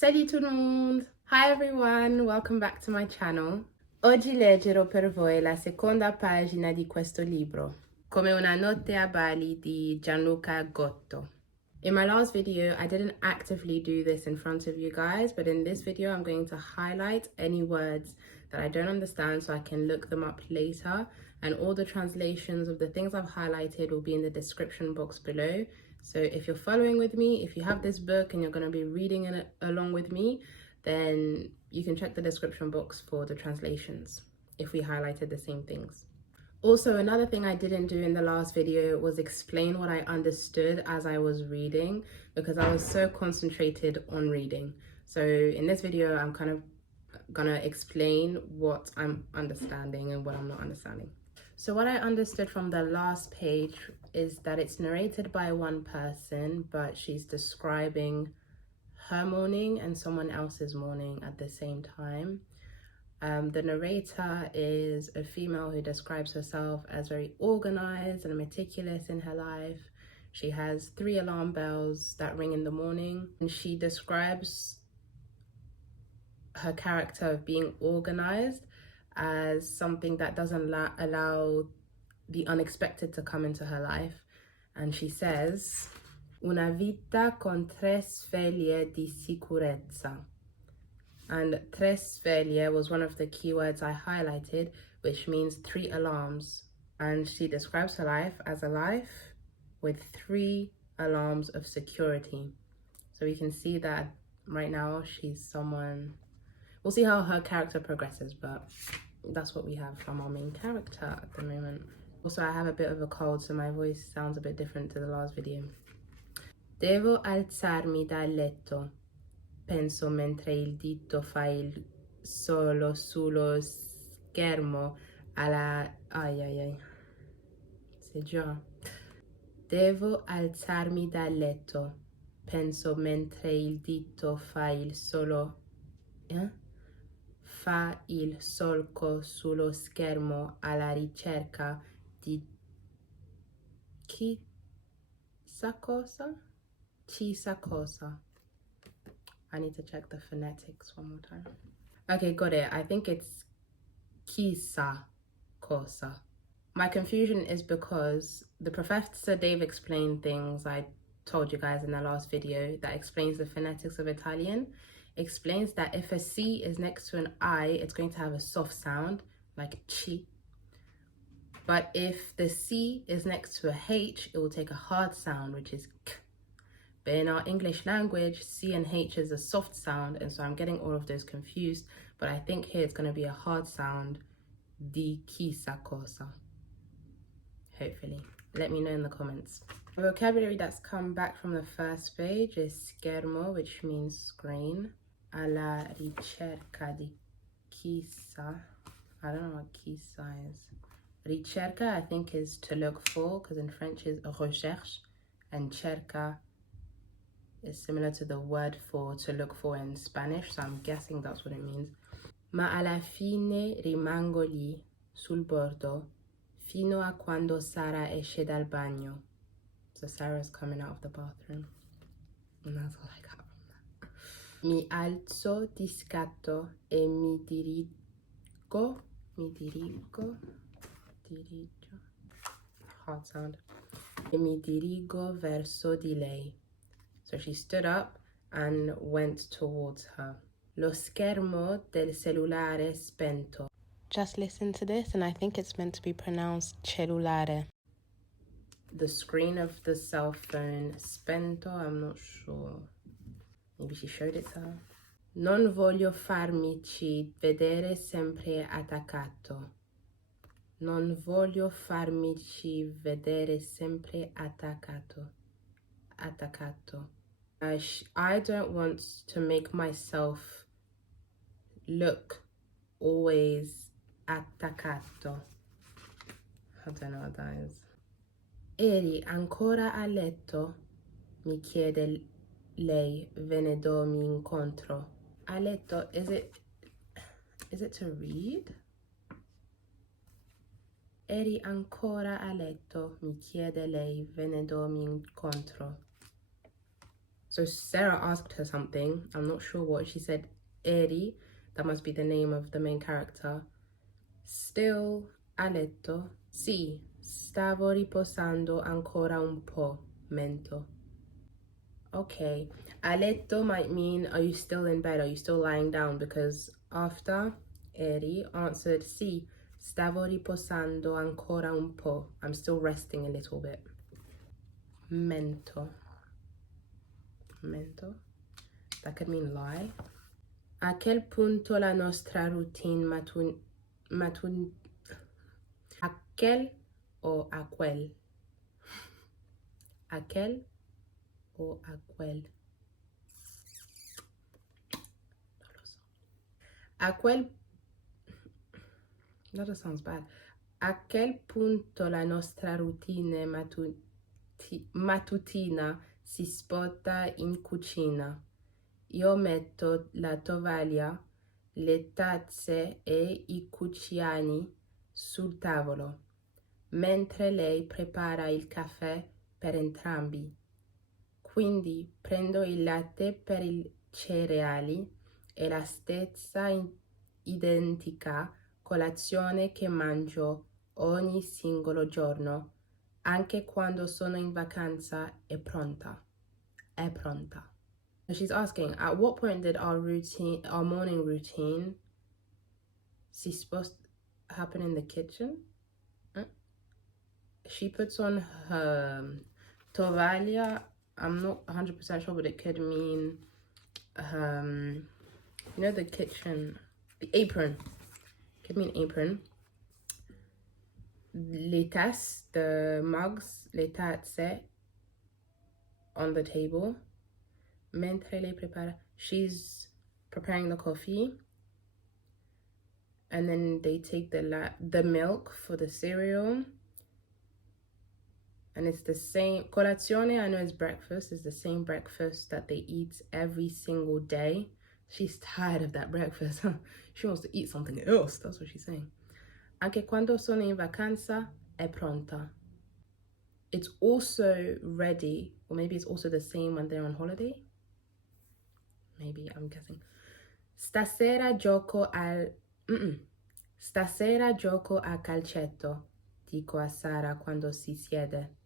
Salut tout le monde! Hi everyone, welcome back to my channel. Oggi leggerò per voi la seconda pagina di questo libro, Come una notte a Bali di Gianluca Gotto. In my last video, I didn't actively do this in front of you guys, but in this video, I'm going to highlight any words that I don't understand so I can look them up later, and all the translations of the things I've highlighted will be in the description box below. So if you're following with me, if you have this book and you're going to be reading it along with me, then you can check the description box for the translations if we highlighted the same things. Also, another thing I didn't do in the last video was explain what I understood as I was reading, because I was so concentrated on reading. So in this video, I'm kind of gonna explain what I'm understanding and what I'm not understanding. So what I understood from the last page is that it's narrated by one person, but she's describing her morning and someone else's morning at the same time. The narrator is a female who describes herself as very organized and meticulous in her life. She has 3 alarm bells that ring in the morning, and she describes her character of being organized as something that doesn't allow the unexpected to come into her life. And she says, una vita con 3 sveglie di sicurezza. And 3 sveglie was one of the keywords I highlighted, which means 3 alarms. And she describes her life as a life with 3 alarms of security. So we can see that right now she's someone, we'll see how her character progresses, but that's what we have from our main character at the moment. Also, I have a bit of a cold, so my voice sounds a bit different to the last video. Devo alzarmi dal letto. Penso mentre il dito fa il solo sullo schermo alla... C'est dur. Devo alzarmi dal letto. Penso mentre il dito fa il solo... Fa il solco sullo schermo alla ricerca di... Chissà cosa? Chissà cosa. I need to check the phonetics one more time. Okay, got it. I think it's chissà cosa. My confusion is because the Professor Dave explained things I told you guys in the last video that explains the phonetics of Italian. Explains that if a C is next to an I, it's going to have a soft sound, like chi. But if the C is next to a H, it will take a hard sound, which is k. But in our English language, C and H is a soft sound, and so I'm getting all of those confused. But I think here it's going to be a hard sound, di chissà cosa. Hopefully. Let me know in the comments. The vocabulary that's come back from the first page is schermo, which means screen. Alla ricerca di chissà. I don't know what chissà is. Ricerca, I think, is to look for, because in French is recherche, and cerca is similar to the word for to look for in Spanish, so I'm guessing that's what it means. Ma alla fine rimango lì, sul bordo, fino a quando Sara esce dal bagno. So Sarah's coming out of the bathroom. And that's all I got from that. Mi alzo di scatto e mi dirigo, hard sound. E mi dirigo verso di lei. So she stood up and went towards her. Lo schermo del cellulare spento. Just listen to this, and I think it's meant to be pronounced cellulare. The screen of the cell phone spento, I'm not sure. Maybe she showed it to her. Non voglio farmici vedere sempre attaccato. Non voglio farmici vedere sempre attaccato. Attaccato. I don't want to make myself look always attaccato. I don't know what that is. Eri ancora a letto? Mi chiede lei, venendomi incontro. A letto, is it to read? Eri ancora a letto? Mi chiede lei, venendomi incontro. So Sarah asked her something. I'm not sure what. She said, eri, that must be the name of the main character. Still a letto. Sì, stavo riposando ancora un po', Mento. Okay, a letto might mean, are you still in bed? Are you still lying down? Because after, eri answered, sì, stavo riposando ancora un po'. I'm still resting a little bit. Mento. Mento. That could mean lie. A quel punto la nostra routine a quel o a quel? A quel o a quel? Non lo so. A quel... That just sounds bad. A quel punto la nostra routine mattutina si sposta in cucina. Io metto la tovaglia, le tazze e I cucchiai sul tavolo, mentre lei prepara il caffè per entrambi. Quindi prendo il latte per I cereali e la stessa identica colazione che mangio ogni singolo giorno, anche quando sono in vacanza, è pronta. È pronta. She's asking, at what point did our morning routine, is supposed to happen in the kitchen? She puts on her tovaglia. I'm not 100% sure, but it could mean, you know, the kitchen, the apron. It could mean apron. Les tasses, the mugs, les tazze on the table. Mentre lei prepara, she's preparing the coffee, and then they take the milk for the cereal, and it's the same colazione. I know it's breakfast. It's the same breakfast that they eat every single day. She's tired of that breakfast. She wants to eat something else. That's what she's saying. Anche quando sono in vacanza è pronta. It's also ready, or maybe it's also the same when they're on holiday. Maybe, I'm guessing. Stasera gioco a calcetto, dico a Sara quando si siede.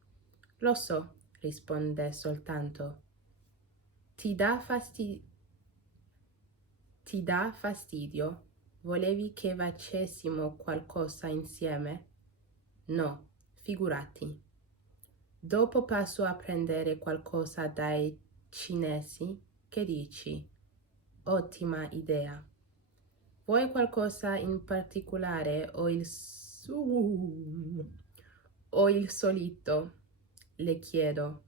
Lo so, risponde Soltanto. Ti dà fastidio? Volevi che facessimo qualcosa insieme? No, figurati. Dopo passo a prendere qualcosa dai cinesi. Che dici? Ottima idea. Vuoi qualcosa in particolare o il solito? Le chiedo.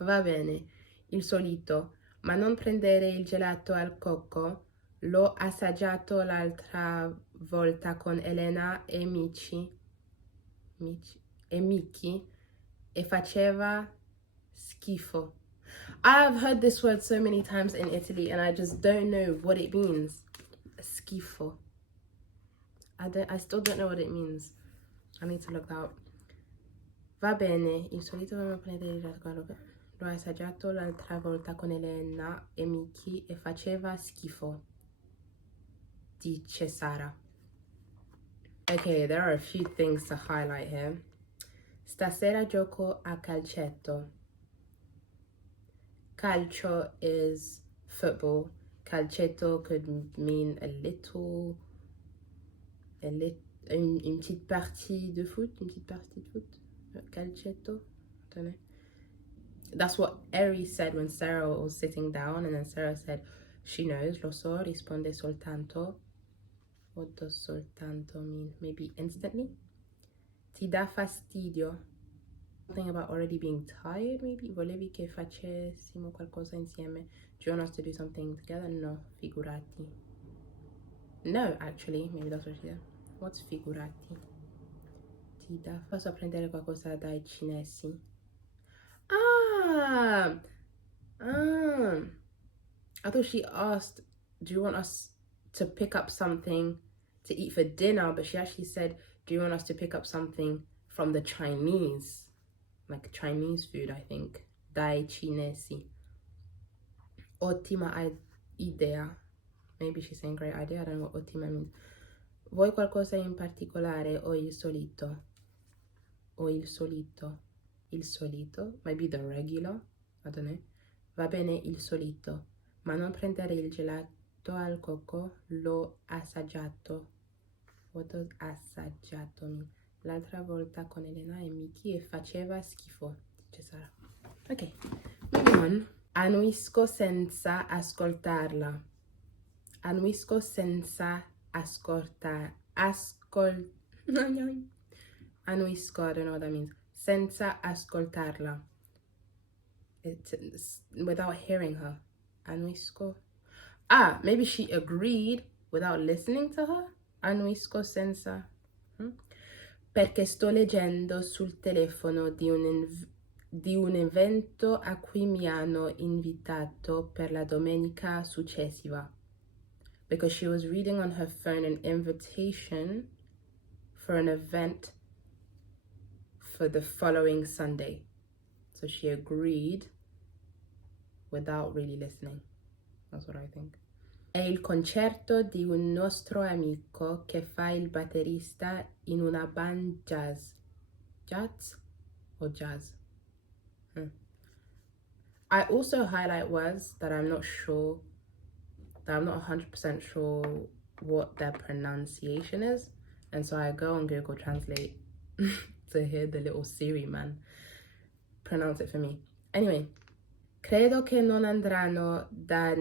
Va bene, il solito, ma non prendere il gelato al cocco. L'ho assaggiato l'altra volta con Elena e Michi e faceva schifo. I've heard this word so many times in Italy and I just don't know what it means. Schifo. I still don't know what it means. I need to look that up. Va bene, il solito l'ho assaggiato l'altra volta con Elena e Michi e faceva schifo, dice Sara. Okay, there are a few things to highlight here. Stasera gioco a calcetto. Calcio is football. Calcetto could mean une petite partie de foot. Calcetto, I don't know. That's what Eri said when Sarah was sitting down, and then Sarah said, she knows, lo so, risponde soltanto. What does soltanto mean? Maybe instantly? Ti dà fastidio? Something about already being tired, maybe? Volevi che facessimo qualcosa insieme? Do you want us to do something together? No, figurati. No, actually, maybe that's what she said. What's figurati? Ti dà, posso prendere qualcosa dai cinesi? I thought she asked, do you want us to pick up something to eat for dinner? But she actually said, do you want us to pick up something from the Chinese? Like Chinese food, I think. Dai cinesi. ottima idea. Maybe she's saying great idea, I don't know what ottima means. Vuoi qualcosa in particolare o il solito? O il solito? Il solito? Maybe the regular? I don't know. Va bene il solito, ma non prendere il gelato al cocco, l'ho assaggiato. What does assagiato mean? L'altra volta con Elena e Miki e faceva schifo. Chissà. Ok, moving on. Annuisco senza ascoltarla. Annuisco senza Annuisco, I don't know what that means. Senza ascoltarla. It's without hearing her. Annuisco. Ah, maybe she agreed without listening to her. Annuisco senza. Perché sto leggendo sul telefono di un evento a cui mi hanno invitato per la domenica successiva. Because she was reading on her phone an invitation for an event for the following Sunday. So she agreed without really listening. That's what I think. È il concerto di un nostro amico che fa il batterista in una band jazz. Jazz or jazz? I also highlight words that I'm not 100% sure what their pronunciation is. And so I go on Google Translate to hear the little Siri man pronounce it for me. Anyway, credo che non andranno da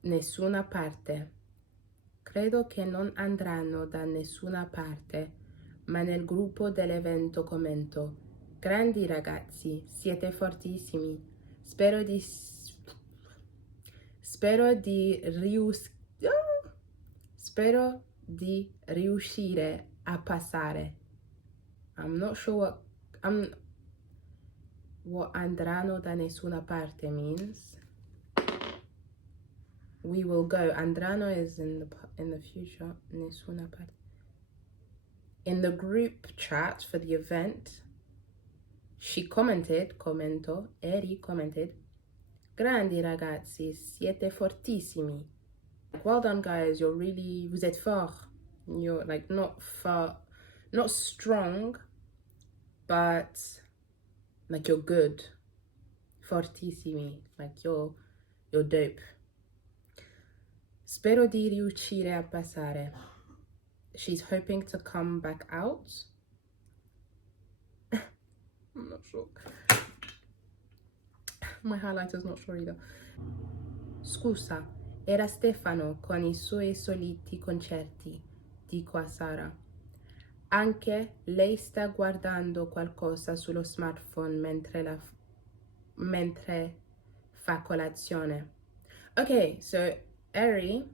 nessuna parte. Credo che non andranno da nessuna parte, ma nel gruppo dell'evento commento. Grandi ragazzi, siete fortissimi. Spero di riuscire a passare. I'm not sure what andranno da nessuna parte means. We will go. Andranno is in the future. Nessuna parte. In the group chat for the event, she Eri commented, grandi ragazzi, siete fortissimi. Well done guys, vous êtes forts. You're like not strong, but like you're good. Fortissimi, like you're dope. Spero di riuscire a passare. She's hoping to come back out. I'm not sure. My highlighter's not sure either. Scusa, era Stefano con I suoi soliti concerti, dico a Sara. Anche lei sta guardando qualcosa sullo smartphone mentre fa colazione. Okay, so Eri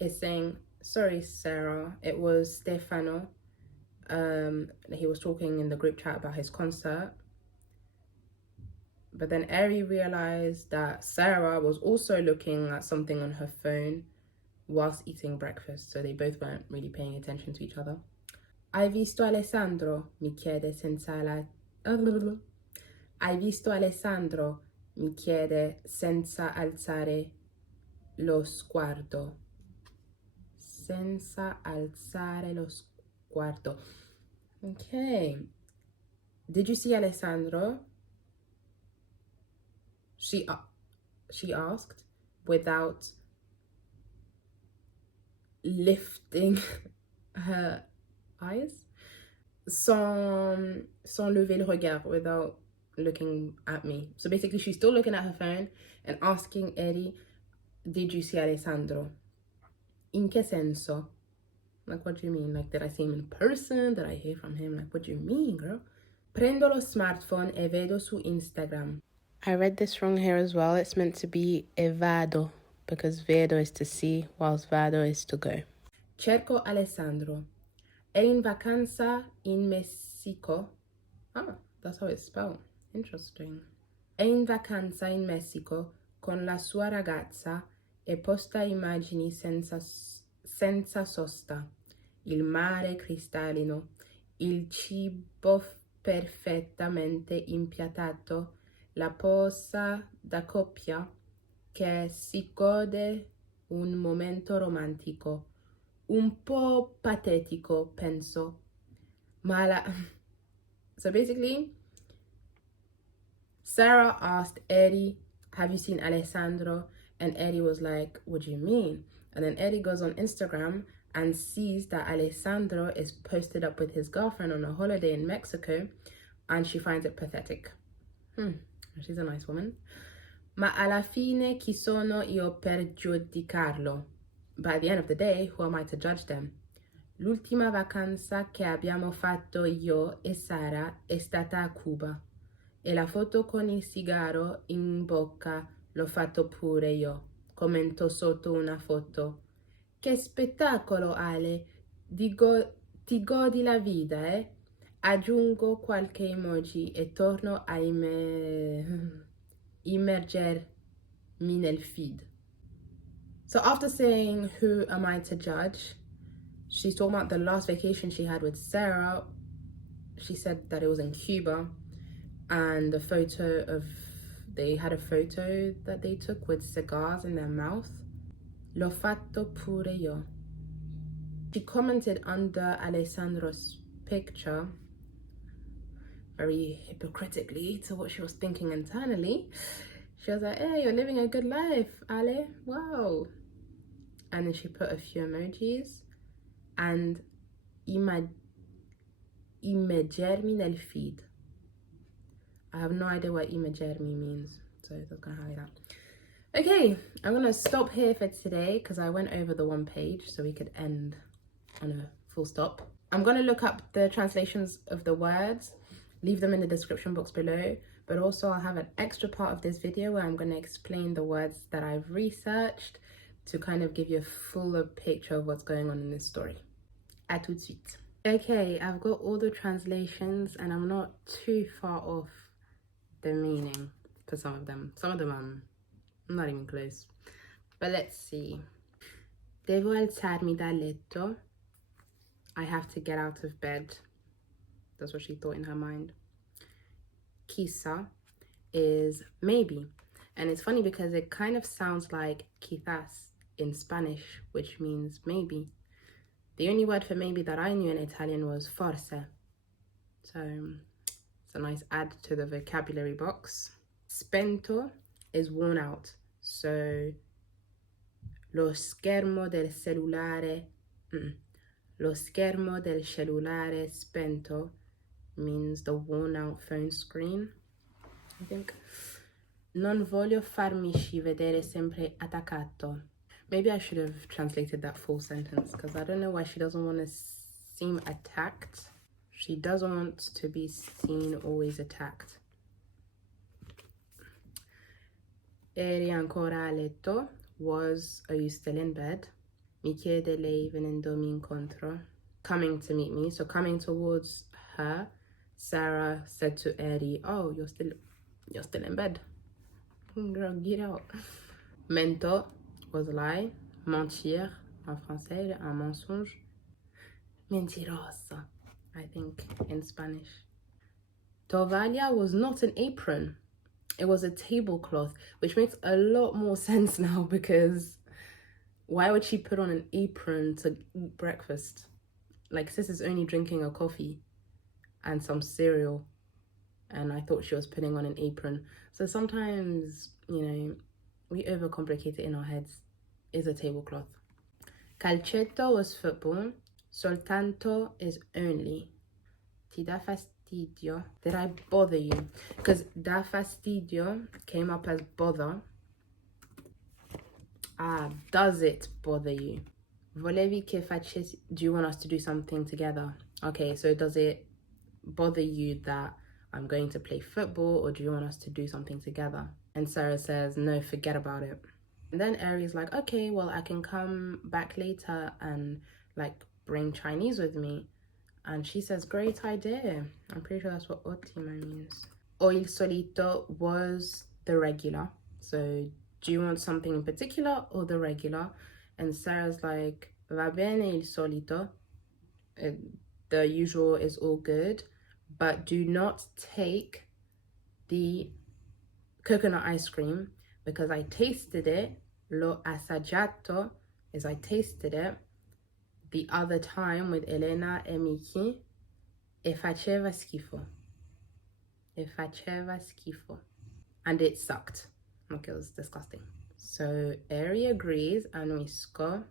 is saying, sorry Sarah, it was Stefano. He was talking in the group chat about his concert. But then Eri realized that Sarah was also looking at something on her phone whilst eating breakfast. So they both weren't really paying attention to each other. Hai visto Alessandro? Mi chiede Hai visto Alessandro? Mi chiede senza alzare lo sguardo. Senza alzare lo sguardo. Okay. Did you see Alessandro? She asked without lifting her eyes. Sans lever le regard, without looking at me. So basically she's still looking at her phone and asking Eddie, did you see Alessandro? In che senso? Like, what do you mean? Like, did I see him in person? Did I hear from him? Like, what do you mean, girl? Prendo lo smartphone e vedo su Instagram. I read this wrong here as well. It's meant to be evado, because vedo is to see, whilst vado is to go. Cerco Alessandro. È in vacanza in Messico. Ah, that's how it's spelled. Interesting. È in vacanza in Messico con la sua ragazza e posta immagini senza sosta. Il mare cristallino, il cibo perfettamente impiattato, la posa da coppia che si gode un momento romantico, un po' patetico, penso. Ma la... So basically, Sarah asked Eddie, have you seen Alessandro? And Eddie was like, what do you mean? And then Eddie goes on Instagram and sees that Alessandro is posted up with his girlfriend on a holiday in Mexico, and she finds it pathetic. She's a nice woman. Ma alla fine chi sono io per giudicarlo? By the end of the day, who am I to judge them? L'ultima vacanza che abbiamo fatto io e Sara è stata a Cuba. E la foto con il sigaro in bocca l'ho fatto pure io. Commento sotto una foto. Che spettacolo, Ale! Ti godi la vita, eh? Aggiungo qualche emoji e torno a immergermi nel feed. So after saying, who am I to judge? She's talking about the last vacation she had with Sarah. She said that it was in Cuba, and they had a photo that they took with cigars in their mouth. L'ho fatto pure io. She commented under Alessandro's picture, very hypocritically to what she was thinking internally. She was like, hey, you're living a good life, Ale, wow. And then she put a few emojis, and immergermi nel feed. I have no idea what immergermi means, so that's gonna hide that. Okay, I'm gonna stop here for today because I went over the one page, so we could end on a full stop. I'm gonna look up the translations of the words, leave them in the description box below, but also I'll have an extra part of this video where I'm gonna explain the words that I've researched to kind of give you a fuller picture of what's going on in this story. À tout de suite. Okay, I've got all the translations and I'm not too far off the meaning for some of them. Some of them I'm not even close. But let's see. Devo alzarmi dal letto. I have to get out of bed. That's what she thought in her mind. Chissà is maybe. And it's funny because it kind of sounds like quizás in Spanish, which means maybe. The only word for maybe that I knew in Italian was forse. So it's a nice add to the vocabulary box. Spento is worn out. So lo schermo del cellulare spento means the worn out phone screen, I think. Non voglio farmici vedere sempre attaccato. Maybe I should have translated that full sentence because I don't know why she doesn't want to seem attacked. She doesn't want to be seen always attacked. Eri ancora a letto was, are you still in bed? Mi chiede lei venendomi incontro. Coming to meet me, so coming towards her, Sarah said to Eddie, oh, you're still in bed. Girl, get out. Mento was a lie. Mentir, en français, un mensonge. Mentiroso, I think, in Spanish. Tovaglia was not an apron. It was a tablecloth, which makes a lot more sense now because why would she put on an apron to eat breakfast? Like, sis is only drinking a coffee and some cereal, and I thought she was putting on an apron. So sometimes, you know, we overcomplicate it in our heads. Is a tablecloth. Calcetto was football. Soltanto is only. Ti dà fastidio? Did I bother you? Because dà fastidio came up as bother. Ah, does it bother you? Volevi che facessi? Do you want us to do something together? Okay, so does it bother you that I'm going to play football, or do you want us to do something together? And Sarah says, no, forget about it. And then Ari's like, okay, well, I can come back later and like bring Chinese with me. And she says, great idea. I'm pretty sure that's what ottimo means. O il solito was the regular. So do you want something in particular or the regular? And Sarah's like, va bene il solito. The usual is all good, but do not take the coconut ice cream because I tasted it. L'ho assagiato is I tasted it the other time with Elena e Miki. E faceva schifo. E faceva schifo. And it sucked. Like, it was disgusting. So Eri agrees, Annuisco,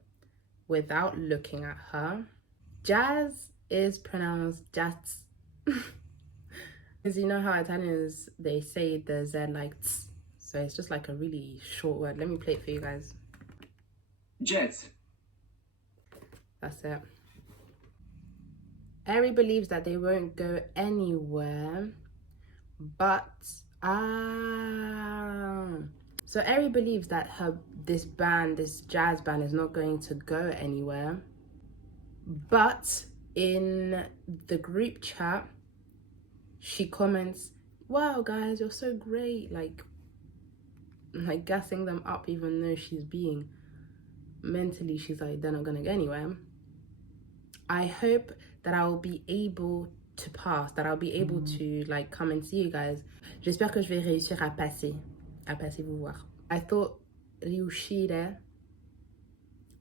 without looking at her. Jazz is pronounced jazz. Because you know how Italians, they say the Z like tss. So it's just like a really short word. Let me play it for you guys. Jazz. That's it. Eri believes that they won't go anywhere, but so Eri believes that this jazz band is not going to go anywhere. But in the group chat, she comments, "Wow, guys, you're so great!" Like gassing them up, even though she's being mentally, she's like, they're not gonna go anywhere. I hope that I will be able to pass, that I'll be able to like come and see you guys. J'espère que je vais réussir à passer vous voir. I thought riuscire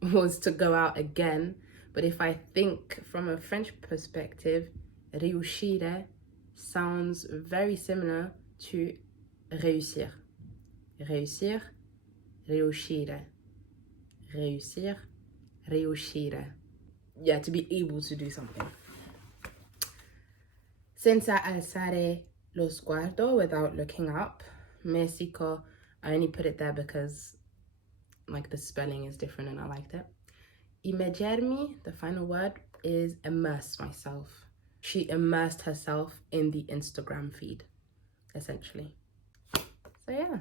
was to go out again, but if I think from a French perspective, riuscire sounds very similar to réussir. Réussir, riuscire. Réussir, riuscire. Yeah, to be able to do something. Senza alzare lo sguardo, without looking up. Messico, I only put it there because like the spelling is different and I liked it. Immergermi, the final word, is immerse myself. She immersed herself in the Instagram feed, essentially. So yeah.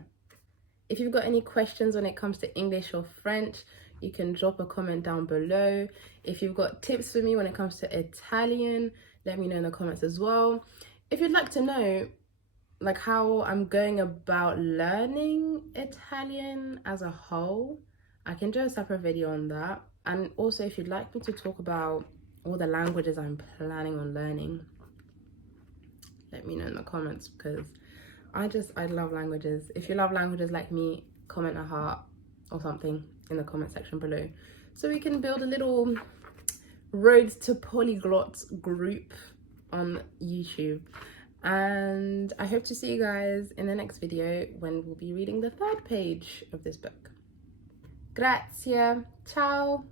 If you've got any questions when it comes to English or French, you can drop a comment down below. If you've got tips for me when it comes to Italian, let me know in the comments as well. If you'd like to know like how I'm going about learning Italian as a whole, I can do a separate video on that. And also if you'd like me to talk about all the languages I'm planning on learning, let me know in the comments, because I love languages. If you love languages like me, comment a heart or something in the comment section below so we can build a little Road to Polyglot group on YouTube. And I hope to see you guys in the next video when we'll be reading the 3rd page of this book. Grazie, ciao!